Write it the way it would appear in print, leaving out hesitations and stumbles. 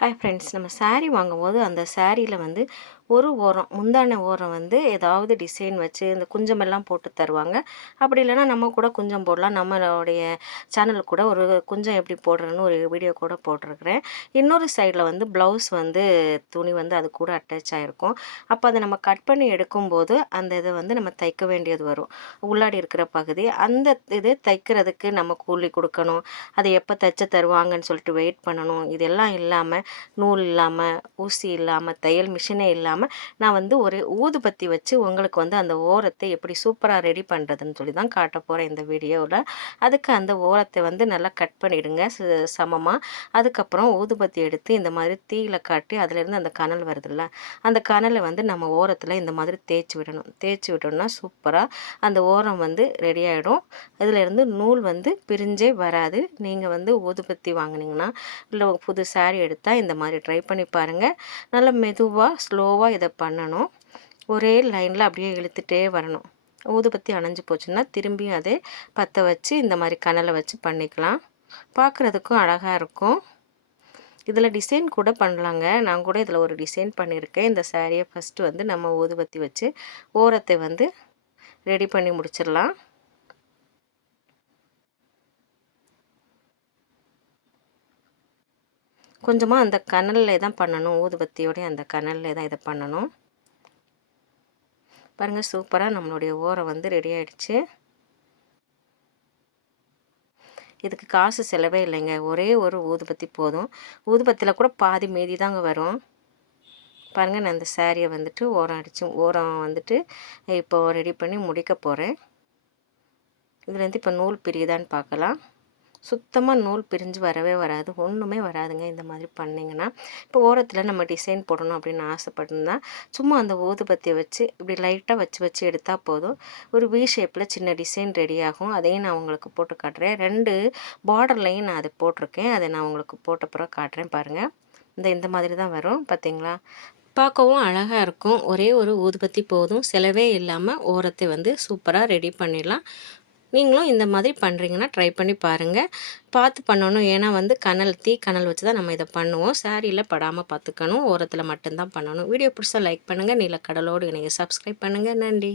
Hi friends, நம்ம saree வாங்கும்போது அந்த சாரியில் வந்து ஒரு ஓரம் முந்தான ஓரம் வந்து ஏதாவது டிசைன் வச்சு இந்த குஞ்சமெல்லாம் போட்டு தருவாங்க. அப்படி இல்லைன்னா நம்ம கூட குஞ்சம் போடலாம். நம்மளுடைய சேனலுக்கு கூட ஒரு குஞ்சம் எப்படி போடுறதுன்னு ஒரு வீடியோ கூட போட்டிருக்கிறேன். இன்னொரு சைடில் வந்து ப்ளவுஸ் வந்து துணி வந்து அது கூட அட்டாச் ஆகிருக்கும். அப்போ அதை நம்ம கட் பண்ணி எடுக்கும்போது அந்த இதை வந்து நம்ம தைக்க வேண்டியது வரும். உள்ளாடி இருக்கிற பகுதி அந்த இது தைக்கிறதுக்கு நம்ம கூலி கொடுக்கணும். அதை எப்போ தைச்ச தருவாங்கன்னு சொல்லிட்டு வெயிட் பண்ணணும். இதெல்லாம் இல்லாமல், நூல் இல்லாமல், ஊசி இல்லாமல், தையல் மிஷினே இல்லாமல் நான் வந்து ஒரு ஊதுபத்தி வச்சு உங்களுக்கு வந்து அந்த ஓரத்தை எப்படி சூப்பராக ரெடி பண்ணுறதுன்னு சொல்லி தான் காட்ட போகிறேன் இந்த வீடியோவில். அதுக்கு அந்த ஓரத்தை வந்து நல்லா கட் பண்ணிவிடுங்க சமமாக. அதுக்கப்புறம் ஊதுபத்தி எடுத்து இந்த மாதிரி தீயில காட்டி அதுலேருந்து அந்த கனல் வருதுல்ல, அந்த கனலை வந்து நம்ம ஓரத்தில் இந்த மாதிரி தேய்ச்சி விடணும். தேய்ச்சி விட்டோம்னா சூப்பராக அந்த ஓரம் வந்து ரெடி ஆகிடும். இதிலேருந்து நூல் வந்து பிரிஞ்சே வராது. நீங்கள் வந்து ஊதுபத்தி வாங்கினீங்கன்னா இல்லை புது saree எடுத்தால் இந்த மாதிரி ட்ரை பண்ணி பாருங்கள். நல்லா மெதுவாக ஸ்லோவாக இதை பண்ணணும். ஒரே லைனில் அப்படியே இழுத்துட்டே வரணும். ஊதுபத்தி அணைஞ்சு போச்சுன்னா திரும்பியும் அதே பற்ற வச்சு இந்த மாதிரி கனலை வச்சு பண்ணிக்கலாம். பார்க்குறதுக்கும் அழகாக இருக்கும். இதில் டிசைன் கூட பண்ணலாங்க. நான் கூட இதில் ஒரு டிசைன் பண்ணியிருக்கேன். இந்த சாரியை ஃபஸ்ட்டு வந்து நம்ம ஊதுபத்தி வச்சு ஓரத்தை வந்து ரெடி பண்ணி முடிச்சிடலாம். கொஞ்சமாக அந்த கனலில் தான் பண்ணணும். ஊதுபத்தியோடைய அந்த கனலில் தான் இதை பண்ணணும். பாருங்கள், சூப்பராக நம்மளுடைய ஓரம் வந்து ரெடி ஆகிடுச்சு. இதுக்கு காசு செலவே இல்லைங்க. ஒரே ஒரு ஊதுபத்தி போதும். ஊதுபத்தியில் கூட பாதி மீதி தாங்க வரும். பாருங்கள், நான் இந்த சாரியை வந்துட்டு ஓரம் வந்துட்டு இப்போ ரெடி பண்ணி முடிக்க போகிறேன். இதுலேருந்து இப்போ நூல் பிரியுதான்னு பார்க்கலாம். சுத்தமாக நூல் பிரிஞ்சு வரவே வராது. ஒன்றுமே வராதுங்க இந்த மாதிரி பண்ணிங்கன்னா. இப்போ ஓரத்தில் நம்ம டிசைன் போடணும் அப்படின்னு ஆசைப்பட்டிருந்தா சும்மா அந்த ஊதுபத்தியை வச்சு இப்படி லைட்டாக வச்சு எடுத்தால் போதும். ஒரு வி ஷேப்பில் சின்ன டிசைன் ரெடி ஆகும். அதையும் நான் உங்களுக்கு போட்டு காட்டுறேன். 2 பார்டர்லையும் நான் அதை போட்டிருக்கேன். அதை நான் உங்களுக்கு போட்டப்புறம் காட்டுறேன் பாருங்கள். இந்த மாதிரி தான் வரும். பார்த்தீங்களா? பார்க்கவும் அழகாக இருக்கும். ஒரே ஒரு ஊதுபத்தி போதும். செலவே இல்லாமல் ஓரத்தை வந்து சூப்பராக ரெடி பண்ணிடலாம். நீங்களும் இந்த மாதிரி பண்ணுறீங்கன்னா ட்ரை பண்ணி பாருங்கள். பார்த்து பண்ணணும். ஏன்னா வந்து கனல் வச்சு தான் நம்ம இதை பண்ணுவோம். சாரியில் படாமல் பார்த்துக்கணும். ஓரத்தில் மட்டும்தான் பண்ணணும். வீடியோ பிடிச்சா லைக் பண்ணுங்கள். நீலக்கடலோடு இணைய சப்ஸ்கிரைப் பண்ணுங்கள். நன்றி.